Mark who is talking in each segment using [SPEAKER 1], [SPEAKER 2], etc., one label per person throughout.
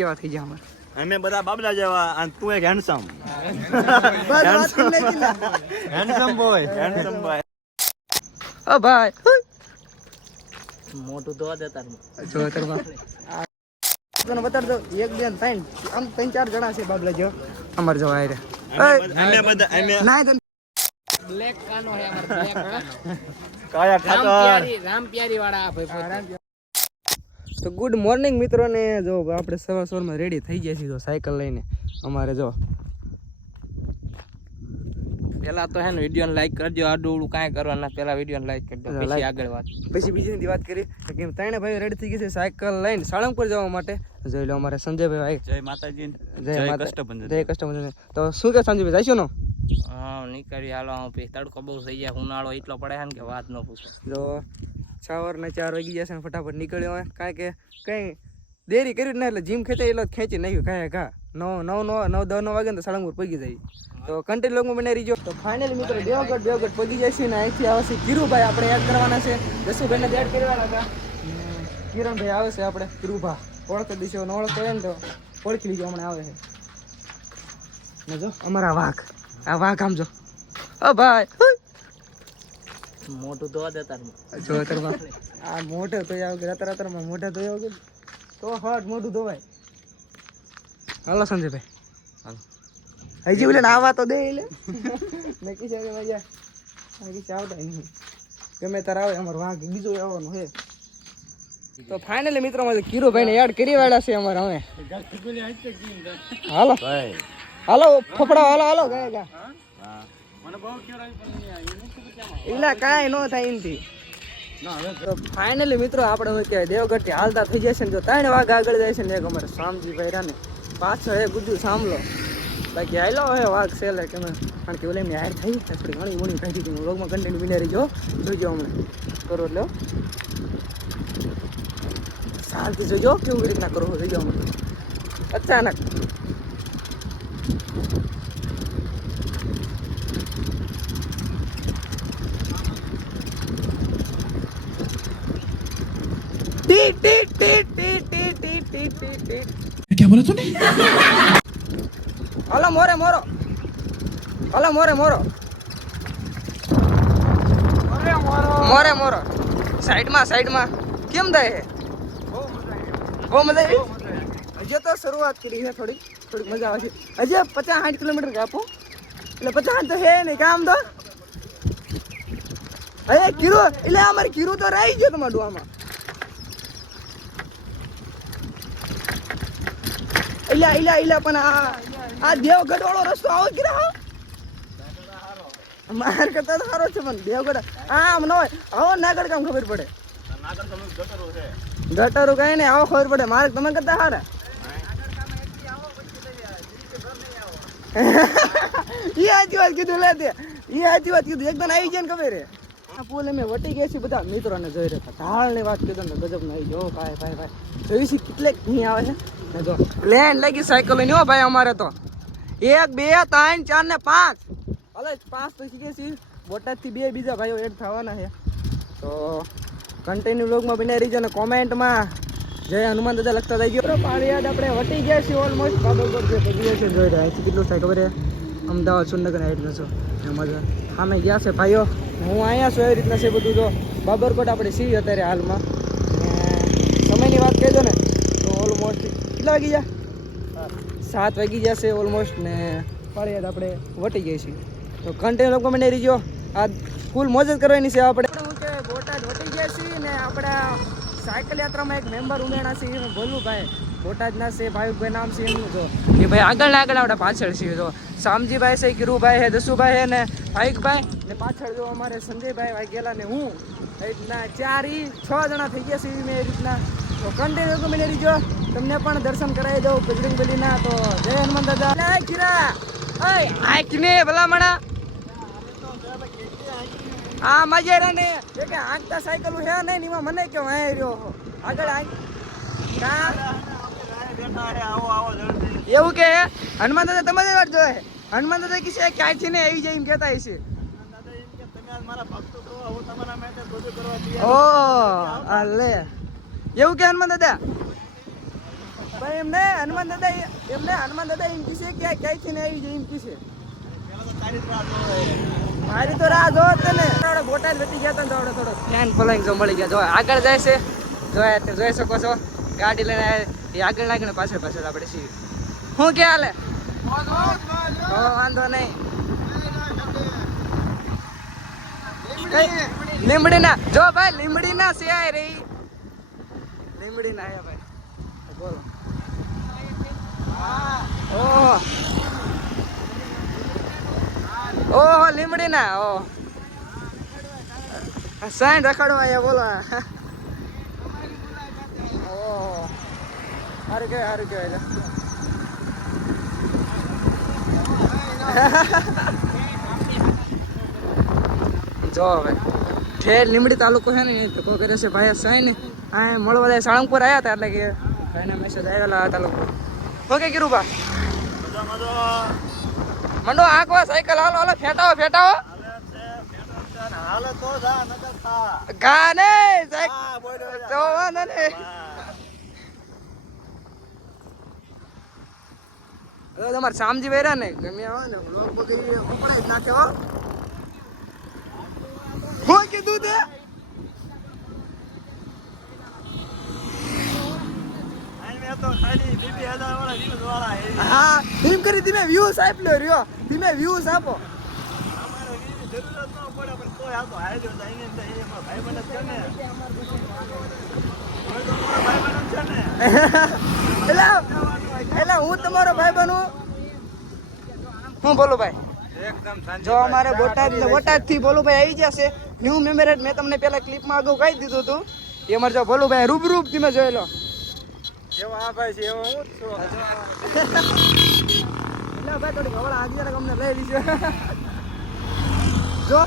[SPEAKER 1] જેવા થઈ ગયા અમારે
[SPEAKER 2] અમે બધા બાબલા જેવા અને તું એક
[SPEAKER 1] handsome.
[SPEAKER 2] Handsome boy handsome boy
[SPEAKER 1] ઓ ભાઈ
[SPEAKER 3] મોટું ધોવા દે તારું.
[SPEAKER 1] જો તરવા તને બતાડ દો એક બે ત્રણ. આમ ત્રણ ચાર જણા છે બાબલા જો અમાર જો આયરે.
[SPEAKER 2] અમે બધા અમે
[SPEAKER 1] ના
[SPEAKER 3] બ્લેક કાનો હે અમાર બ્લેક
[SPEAKER 2] કાયા ઠાકર
[SPEAKER 3] રામ પ્યારી વાળા આ ભાઈ.
[SPEAKER 1] તો ગુડ મોર્નિંગ મિત્રોને. જો આપણે સવાર સવારમાં રેડી થઈ ગયા છીએ તો સાયકલ લઈને. અમારે જો
[SPEAKER 3] પેલા તો હે ને વીડિયો ને લાઈક કરજો આડું ઉડું કાંઈ કરવાના પેલા વીડિયો લાઈક કરજો પછી આગળ વાત.
[SPEAKER 1] પછી બીજી ની વાત કરી કેમ ત્રણે ભાઈ રેડી થઈ ગયા છે સાયકલ લઈને સાળંગપુર જવા માટે. જોઈ લો અમારે સંજયભાઈ
[SPEAKER 2] જય માતાજી.
[SPEAKER 1] જય
[SPEAKER 2] જય
[SPEAKER 1] માતા
[SPEAKER 2] કષ્ટભંજન.
[SPEAKER 1] જય કષ્ટભંજન. તો શું કે સંજયભાઈ જઈશું ને?
[SPEAKER 3] હા નીકળી હાલો હું પછી તડકો બહુ થઈ જાય ઉનાળો એટલો પડે છે ને કે વાત ન પૂછો.
[SPEAKER 1] જો સવારના ચાર વાગી જશે ને ફટાફટ નીકળ્યો હોય કારણ કે કંઈ દેરી કર્યું ને એટલે જીમ ખેંચે એટલે ખેંચી નાખ્યું. કાંઈ ઘા. નવ નવ નવ નવ, દસ, નવ વાગે ને તો સાળંગપુર પગી જાય. તો કન્ટેન્ટ લોકો બનાવી રહીજો તો ફાઇનલી મિત્રો દેવગઢ દેવગઢ પગી છે ને અહીંથી આવશે કિરુભાઈ આપણે યાદ કરવાના છે. દસુભાઈને એડ કરવાના હતા કિરણભાઈ આવે છે આપણે. કિરુભા ઓળખી દઈશું ન ઓળખતો હોય ને તો ઓળખી લીજો હમણાં આવે છે. જો, અમારા વાઘ. આ વાઘ આમ જો. ઓ ભાઈ.
[SPEAKER 3] મોટું તો દેતા
[SPEAKER 1] જો અત્યારમાં આ મોઢે તો આવ કે રાતર રાતરમાં મોઢે તો આવ કે તો હટ મોઢું ધોવાય. હાલો સંજયભાઈ. હાલો. હજી બોલે આવા તો દે એટલે મેં છે કે ભાઈ યાર મેં કીધું આવતા નહીં. ગમે તાર આવે અમાર વાંક બીજો આવવાનો હે તો ફાઇનલી મિત્રો માં કીરુભાઈ ને એડ કરી વાળા છે અમાર હવે હાલો. હાલો ફફડા હાલો હાલો ગયા ગયા. એલા કાંઈ ન થાય એનથી ફાઇનલી મિત્રો આપણે શું કહેવાય દેવગઢથી હાલતા થઈ જશે ને જો ત્રણ વાગ આગળ જાય છે ને એક અમારે શામજી ભાઈ ને. પાછળ એ ગુજુ સાંભળો બાકી હાલો હે વાઘ છે એટલે કે કારણ કે ઓલે એમની હાર થઈ ને થોડી ઘણી ઘણી કાઢી હતી. લોગમાં કન્ટેન્ટ બિને રહીજો જોઈજો હમણાં કરો લો. શાંતિ જોજો. કેવું રીતના કરો જોઈજો હમણાં અચાનક.
[SPEAKER 4] क्या बोला तूने
[SPEAKER 1] હલો મોરે મોરો હલો મોરે મોરો મોરે મોરો સાઈડમાં સાઈડમાં કેમ થાય હે બહુ મજા આવી હજી તો શરૂઆત કરી છે થોડી થોડી મજા આવે છે હજી પચાસ સાઠ કિલોમીટર કાપો એટલે પચાસ તો હે નહીં કામ તો અરે કીરું એટલે અમારે કીરું તો રહી ગયો તમારું ડોવામાં ઇલા ઇલા ઇલા પણ આ આ દેવગઢ વાળો રસ્તો આવો કે રહો માર કરતા તો સારો છે, પણ દેવગઢ આમ ન હોય. આવો નાગર કામ ખબર પડે. ગટરો કઈ નહીં આવો ખબર પડે. મારે તમે કરતા સારા એ સાચી વાત કીધું, લે તે. ઈ સાચી વાત કીધું. એકદમ આવી જાય ને ખબર. હે પુલ અમે વટી ગયા છીએ બધા મિત્રોને જોઈ રહ્યા હતા. ઢાળની વાત કીધું ને ગજબ આવી જો ભાઈ ભાઈ ભાઈ. જોઈ છે કેટલેક નહીં આવે છે? ને જો, લેન લાગી સાયકલ લઈને. હો ભાઈ, અમારે તો એક, બે, ત્રણ, ચાર ને પાંચ. હાલે પાંચ તો શીખે છીએ બોટાદથી બે બીજા ભાઈઓ એડ થવાના છે. તો કન્ટિન્યુ બ્લોગમાં બને રહીજો ને કોમેન્ટમાં. જય હનુમાન દાદા લખતા થઈ ગયો. પાણી યાદ આપણે વટી ગયા છીએ ઓલમોસ્ટ ગયા છે જોઈ રહ્યા છે. કેટલું થાય ખબર છે? અમદાવાદ સુરનગર હેડ નસો એમાં સામે ગયા છે ભાઈઓ. હું અહીંયા છું એવી રીતના છે બધું જો. બાબરકોટ આપણે છીએ અત્યારે હાલમાં. સમયની વાત કહી દો ને, તો ઓલમોસ્ટ કેટલા વાગી ગયા? સાત વાગી ગયા છે ઓલમોસ્ટ ને ફરિયાદ આપણે વટી ગયા છીએ. તો કન્ટેન લોકો મને રહીજો આ ફૂલ મોજ જ કરવાની છે આપણે. શું કે બોટાદ વટી ગયા છીએ ને આપણા સાયકલ યાત્રામાં એક મેમ્બર ઉમેરા છે ભોલુભાઈ. બોટાદના છે ભાઈભાઈ નામ છે એમનું જો. એ ભાઈ આગળ ને આગળ આપણે પાછળ છીએ જો. શામજીભાઈ છે કિરુભાઈ છે, દસુભાઈ છે ને ભાઈકભાઈ. ને પાછળ જો અમારે સંજયભાઈ વાઘેલા ને હું. એ રીતના ચાર, છ જણા થઈ ગયા છીએ મેં એ રીતના. તો કન્ટિન્યુ લોકો મને રહીજો તમને પણ દર્શન કરાવી દઉં બજરંગ બલીના. તો જય હનુમાન દાદા. લે કિરા ઓય આ કિને ભલામણા. આ મજે ને. કે આંકતા સાયકલ હે નહીં એમાં મને કેમ હે રહ્યો. આગળ આંક કા એવું કે? હનુમાન દાદા તમારે વાત જોયે હનુમાન દાદા કિસે ક્યાંથી ને આવી જાય એમ કહેતા હશે એવું કે હનુમાન દાદા? ભાઈ એમને હનુમાન દાદા એમને હનુમાન દાદા એમ કીશે કે ક્યાંયથી ને આવી જાય એમ કીશે મારી તો રાહ જોવો તને ગોટાઈ લટી ગયા તા થોડો થોડો ફેન ફોલોઈંગ જો મળી ગયા. જો આગળ જાય છે. જોયા તે જોઈ શકો છો. ગાડી લઈને એ આગળ લાગીને પાછળ પાછળ આપણે છીએ. શું કે હાલે? વાંધો નહીં. લીમડી ના જો ભાઈ લીમડી ના સિયાય રહી. લીમડી ના ભાઈ. બોલો. ઓહ. ઓહો લીમડી ઓહ. સાઈન રખડવા આયા, બોલો ઓહ હારું કે હારું કે જો હવે ઠેર લીમડી તાલુકો છે ને કોઈ કરે છે ભાઈ સાઈન. આ મળવા જાય સાળંગપુર આવ્યા હતા એટલે કે ભાઈના મેસેજ આવેલા હતા લોકો ઓકે કિરુભા મંડો આંકવા સાયકલ હાલો હાલો ફેટાવો ફેટાવો.
[SPEAKER 2] ગાને તો જા નકર થા.
[SPEAKER 1] ગા ને સાયકલ
[SPEAKER 2] હા બોલો
[SPEAKER 1] જો વાંધો ને હવે તમારે શામજી વેરા ને ગમે આવે ને લોક બગડી ઉપડે જ નાખે હો. હું કીધું તે?
[SPEAKER 2] ખાલી હજાર વાળા વાળા હા.
[SPEAKER 1] એમ કરી ધીમે વ્યૂઝ આપ્યો રહ્યો. ધીમે વ્યૂઝ આપો.
[SPEAKER 2] જરૂરત ન મારો મારો
[SPEAKER 1] હું તમારો ભાઈ બનું. હું બોલું ભાઈ? જો અમારે બોટાદ બોટાદથી ભોલુભાઈ આવી જશે. ન્યુ મેમરેટ મેં તમને પેલા ક્લિપમાં અગાઉ કહી દીધું હતું. એ અમારે જો ભોલુભાઈ રૂબરૂ તમે જોઈ લો.
[SPEAKER 2] એવો આ ભાઈ છે એવો હું જ છું.
[SPEAKER 1] એટલે ભાઈ થોડી હવળા આજે અમને લઈ લીધું જો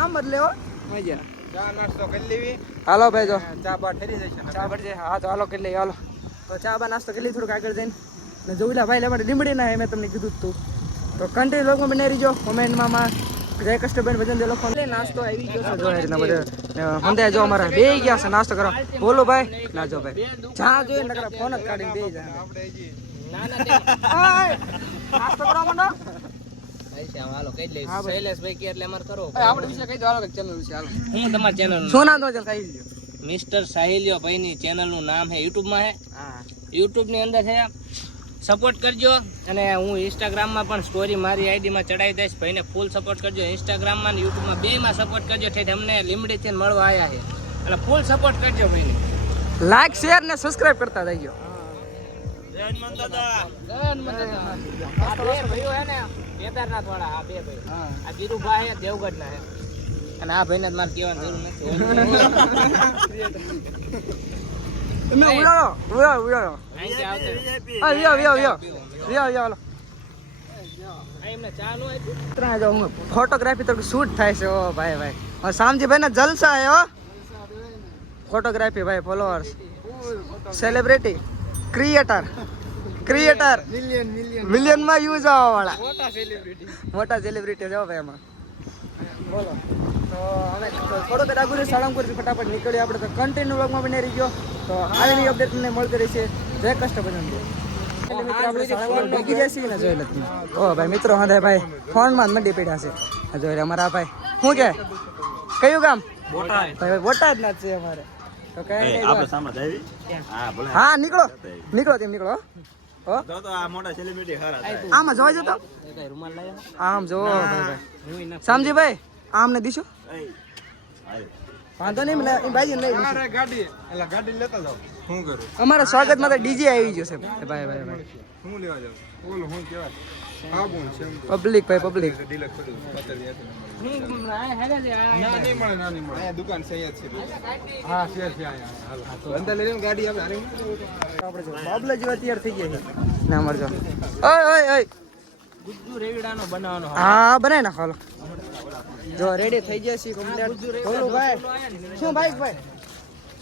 [SPEAKER 1] આમ જ લેવો મજા
[SPEAKER 2] ચા નાસ્તો કરી લેવી.
[SPEAKER 1] હાલો ભાઈ જો.
[SPEAKER 2] ચા બા ઠરી જશે
[SPEAKER 1] ચા પડશે હા તો હાલો કેટલી હાલો. તો ચા બા નાસ્તો કેટલી થોડુંક આગળ જઈને. ને જોઈલા ભાઈ લેવા લીમડી ના મેં તમને કીધું હતું તું. કન્ટ્રી લોકો બને રહીજો. કોમેન્ટમાં માં જય કષ્ટબેન ભજન દે લોકો નાસ્તો આવી ગયો છે. જો એ રીતના બધા હંધાય જો અમારા બે ગયા છે નાસ્તો કરો બોલો ભાઈ. ના જો ભાઈ. જા જોઈએ નકર ફોન જ કાઢીને બે જાય.
[SPEAKER 3] ના ના
[SPEAKER 1] નાસ્તો કરવા માંડો.
[SPEAKER 3] શૈલેષભાઈ કે એટલે અમારે કરો
[SPEAKER 1] આપણે વિશે કહી દો ચેનલ વિશે હાલો.
[SPEAKER 3] હું તમારી ચેનલ
[SPEAKER 1] સોના તો ચાલ કહી દો
[SPEAKER 3] મિસ્ટર સાહિલ્યો ભાઈની ચેનલનું નામ છે યુટ્યુબમાં છે.
[SPEAKER 1] હા.
[SPEAKER 3] યુટ્યુબની અંદર છે સપોર્ટ કરજો અને હું ઇન્સ્ટાગ્રામમાં પણ સ્ટોરી મારી આઈડીમાં ચડાવી દઈશ. ભાઈને ફૂલ સપોર્ટ કરજો. ઇન્સ્ટાગ્રામમાં અને યુટ્યુબમાં બેમાં સપોર્ટ કરજો ઠેઠ અમને લીમડીથી મળવા આવ્યા છે. અને ફૂલ સપોર્ટ કરજો ભાઈને.
[SPEAKER 1] લાઈક શેર ને સબસ્ક્રાઇબ કરતા જઈજો
[SPEAKER 2] જય હનુમાન દાદા
[SPEAKER 3] આ બે ભાઈઓ હે ને કેદારનાથ વાળા આ બે ભાઈ આ ધીરુભાઈ દેવગઢ હે અને આ ભાઈને જ મારે કહેવાની જરૂર નથી.
[SPEAKER 1] તમે ઉડાડો ઉડાડો ઉડાડો. આ વિયો વિયો વિયો વિયો જો ફોટોગ્રાફી તો શૂટ થાય છે ઓ ભાઈ ભાઈ. હવે સામજીભાઈ ના જલસા હે હો. ફોટોગ્રાફી ભાઈ followers celebrity creator creator million million મિલિયનમાં use આવવા વાળા
[SPEAKER 3] મોટા સેલિબ્રિટી
[SPEAKER 1] મોટા સેલિબ્રિટી છે ભાઈ એમાં. બોલો. તો અમે થોડોક રાગુરી સાળંગપુરથી ફટાફટ નીકળીએ આપણે. તો કન્ટિન્યુ વ્લોગમાં બની રહી ગયો તો આવી અપડેટ તમને મળતી રહી છે જય કષ્ટભંજન. મિત્રો હા ભાઈ ફોનમાં મંડી પડ્યા છે. જોઈ અમારા ભાઈ. શું કે? કયું ગામ?
[SPEAKER 2] બોટાદ.
[SPEAKER 1] બોટાદ ના છે અમારે. તો કઈ
[SPEAKER 2] હા
[SPEAKER 1] નીકળો. નીકળો તેમ નીકળો આમાં જતો આમ જો ભાઈ ભાઈ.
[SPEAKER 3] હું ના
[SPEAKER 1] આમને દીશો? વાંધો નહીં મને ભાઈ લઈ
[SPEAKER 4] ગાડી. એટલે ગાડી લેતા જાવ શું કરું?
[SPEAKER 1] અમારા સ્વાગત માટે ડીજે આવી જશે ભાઈ ભાઈ ભાઈ.
[SPEAKER 4] લેવા જાવ
[SPEAKER 1] પબ્લિક ભાઈ પબ્લિક
[SPEAKER 4] દુકાન છે હા છે છે અહીંયા લઈ ગાડી આપણે
[SPEAKER 1] આપણે જો બાબલા જેવા તૈયાર થઈ ગયા છે. ના મરજો ઓય ઓય ઓય.
[SPEAKER 3] ગુજ્જુ રેવડાનો બનાવવાનો
[SPEAKER 1] હા બનાવી નાખો હાલો. જો રેડી થઈ ગયા છે કમ્પ્લીટ ભાઈ. શું બાઈક ભાઈ?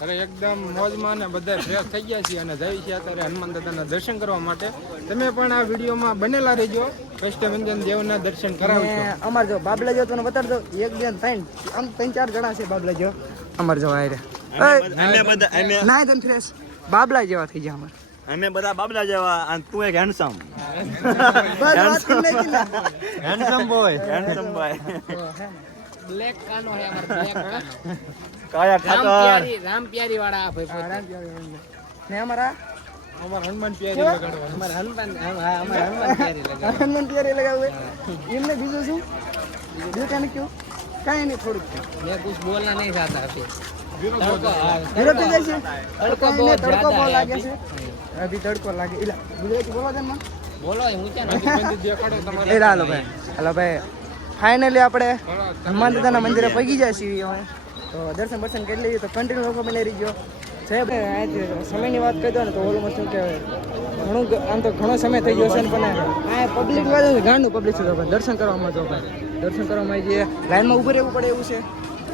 [SPEAKER 4] અરે એકદમ મોજમાં ને બધા ફ્રેશ થઈ ગયા છીએ અને જઈ છીએ અત્યારે હનુમાન દાદાના દર્શન કરવા માટે. તમે પણ આ વિડીયોમાં બનેલા રહેજો. કષ્ટભંજન દેવના દર્શન
[SPEAKER 1] કરાવજો અમાર જો બાબલા જેવો તમને બતાડજો એક બે ત્રણ. આમ ત્રણ ચાર જણા છે બાબલા જો અમારે જો આયરે. ના ધન ફ્રેશ બાબલા જેવા થઈ ગયા અમારે.
[SPEAKER 2] અમે બધા બાબલા જેવા અને તું એક
[SPEAKER 1] handsome.
[SPEAKER 2] Handsome boy handsome boy
[SPEAKER 3] black કાનો હે અમાર બ્લેક
[SPEAKER 2] કાયા
[SPEAKER 3] ખાતર રામ પ્યારી વાળા આ ભાઈ રામ પ્યારી
[SPEAKER 1] ને અમારા?
[SPEAKER 4] અમાર હનુમાન પ્યારી લગાડવા
[SPEAKER 3] અમાર હનુમાન હા અમાર હનુમાન પ્યારી લગાડવા
[SPEAKER 1] હનુમાન પ્યારી લગાવે એમને બીજું શું? બીજું કાને કયો? કાઈ નહીં થોડુંક.
[SPEAKER 3] મેં
[SPEAKER 1] કુછ
[SPEAKER 3] બોલના
[SPEAKER 1] નહીં
[SPEAKER 3] ચાહતા
[SPEAKER 1] અભી
[SPEAKER 3] તડકો
[SPEAKER 1] લાગે છે. તડકો લાગે. એટલે ગુજરાતી બોલો તમે. ભાઈ હાલો ભાઈ. ફાઇનલી આપણે હનુમાન દાદાના મંદિરે પગી જાય છીએ હવે. તો દર્શન બર્શન કરી લઈએ તો કન્ટિન્યુ લોકો મને રહી ગયો ભાઈ સમયની વાત કરી દો ને તો ઓલમોસ્ટ શું કહેવાય? ઘણું આમ તો ઘણો સમય થઈ ગયો છે ને પણ આ પબ્લિક વાત ગાંડું પબ્લિક છે ભાઈ દર્શન કરવામાં જો ભાઈ. દર્શન કરવામાં આવી જઈએ લાઈનમાં ઊભું રહેવું પડે એવું છે.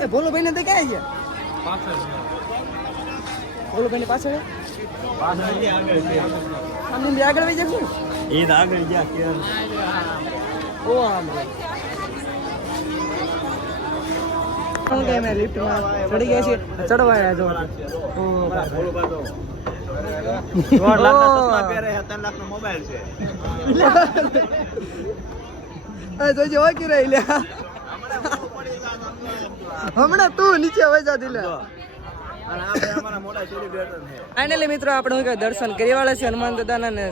[SPEAKER 1] એ ભોલો ભાઈને તો ક્યાં છે? ભોલો ભાઈની પાછળ આગળ આગળ વહી જશું?
[SPEAKER 2] એ આગળ જ્યાં
[SPEAKER 1] ઓ આમ રે. શું કે અમે લિફ્ટમાં? ચડી ગયા છીએ. ચડવા આવ્યા જો. ઓ
[SPEAKER 2] બોલો બાતો દોઢ લાખના ચશ્મા પહેરે છે ત્રણ લાખનો મોબાઈલ છે.
[SPEAKER 1] આ જોજો વાકી રહી લ્યા હમણાં તું નીચે વહી જા. દિલા ફાઇનલી મિત્રો આપણે કહેવાય, દર્શન કરી વાળા છે હનુમાન દાદાના ને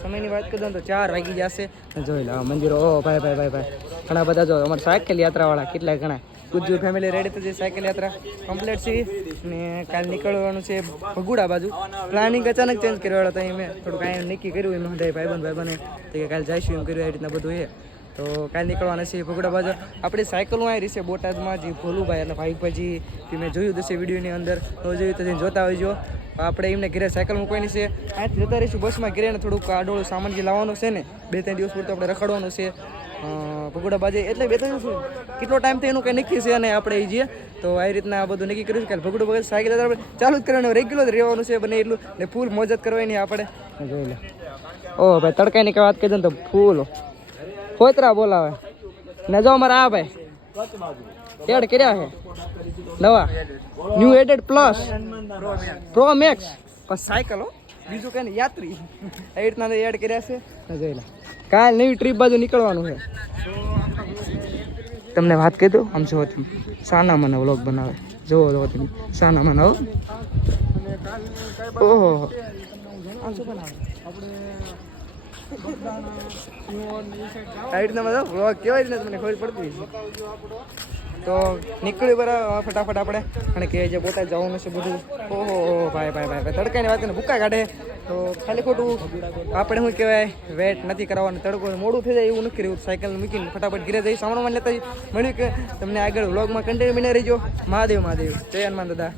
[SPEAKER 1] સમયની વાત કરી તો ચાર વાગી જશે. જોઈ લો મંદિરો. ઓ ભાઈ ભાઈ ભાઈ ભાઈ. ઘણા બધા જો અમારે સાયકલ યાત્રા વાળા કેટલા ઘણા. ગુજ્જુ ફેમિલી રેડી થતી સાયકલ યાત્રા. કમ્પ્લીટ છે. ને કાલ નીકળવાનું છે ભગુડા બાજુ. પ્લાનિંગ અચાનક ચેન્જ કર્યો હતો મેં થોડું કાંઈ નક્કી કર્યું, એમાં બધા ભાઈબંધ, ભાઈબંધે, તો કે કાલે જઈશું એમ કર્યું એ રીતના બધું એ. તો કાલે નીકળવાના છે ભગુડા બાજુ. આપણી સાયકલ આવી રહી છે બોટાદમાં, જે ભોલુભાઈ અને ભાઈકભાઈ જે મેં જોયું હશે વિડીયોની અંદર. તો જોયું તો જોતા આવજો આપણે એમને ઘરે સાયકલ મૂકવાની છે. અહીંથી જતા રહીશું બસમાં, ઘરે થોડુંક આડોળું સામાન જે લાવવાનું છે ને બે ત્રણ દિવસ પૂરતું આપણે રખડવાનું છે. ભગોડા બાજે એટલે બે ત્રણ શું, કેટલો ટાઈમ થાય એનું કંઈ નક્કી છે અને આપણે એ જઈએ તો આ રીતના આ બધું નક્કી કર્યું છે. કે ભગોડા બગડ સાયકલ આપણે ચાલુ જ કરવાનું રેગ્યુલર રહેવાનું છે બને એટલું, ને ફૂલ મોજત કરવાની આપણે. જોઈ લે. ઓ ભાઈ, તડકાની કઈ વાત કહી ને તો ફૂલ ખોતરા બોલાવે. ને જો અમારા આ ભાઈ, એડ કર્યા છે. નવા. New added plus pro max પણ સાયકલ હો. બીજું કઈ યાત્રી. એ રીતના એડ કર્યા છે. જોઈ લે. કાલ નવી ટ્રીપ બાજુ નીકળવાનું છે. તમને વાત કહી દઉં? આમ જો તમે. સાના મને વ્લોગ બનાવે. જોવો જો તમે. સાના મને ઓહો. શું રીતના બધા વ્લોગ કેવા રીતના તમને ખબર પડતી તો નીકળ્યું બરાબર. ફટાફટ આપણે. અને કે જે બોટાદ જવાનું છે બધું. ઓહો ભાઈ ભાઈ ભાઈ તડકાની વાત ભૂકા કાઢે. તો ખાલી ખોટું આપણે શું કહેવાય વેટ નથી કરાવવાનું તડકો મોડું થઈ જાય એવું નથી કર્યું સાયકલ મૂકીને ફટાફટ ઘીરે જઈ સામાનમાં લેતા. મળ્યું કે તમને આગળ વ્લોગમાં કન્ટિન્યુ બને રહીજો. મહાદેવ મહાદેવ. જય હનુમાન દાદા.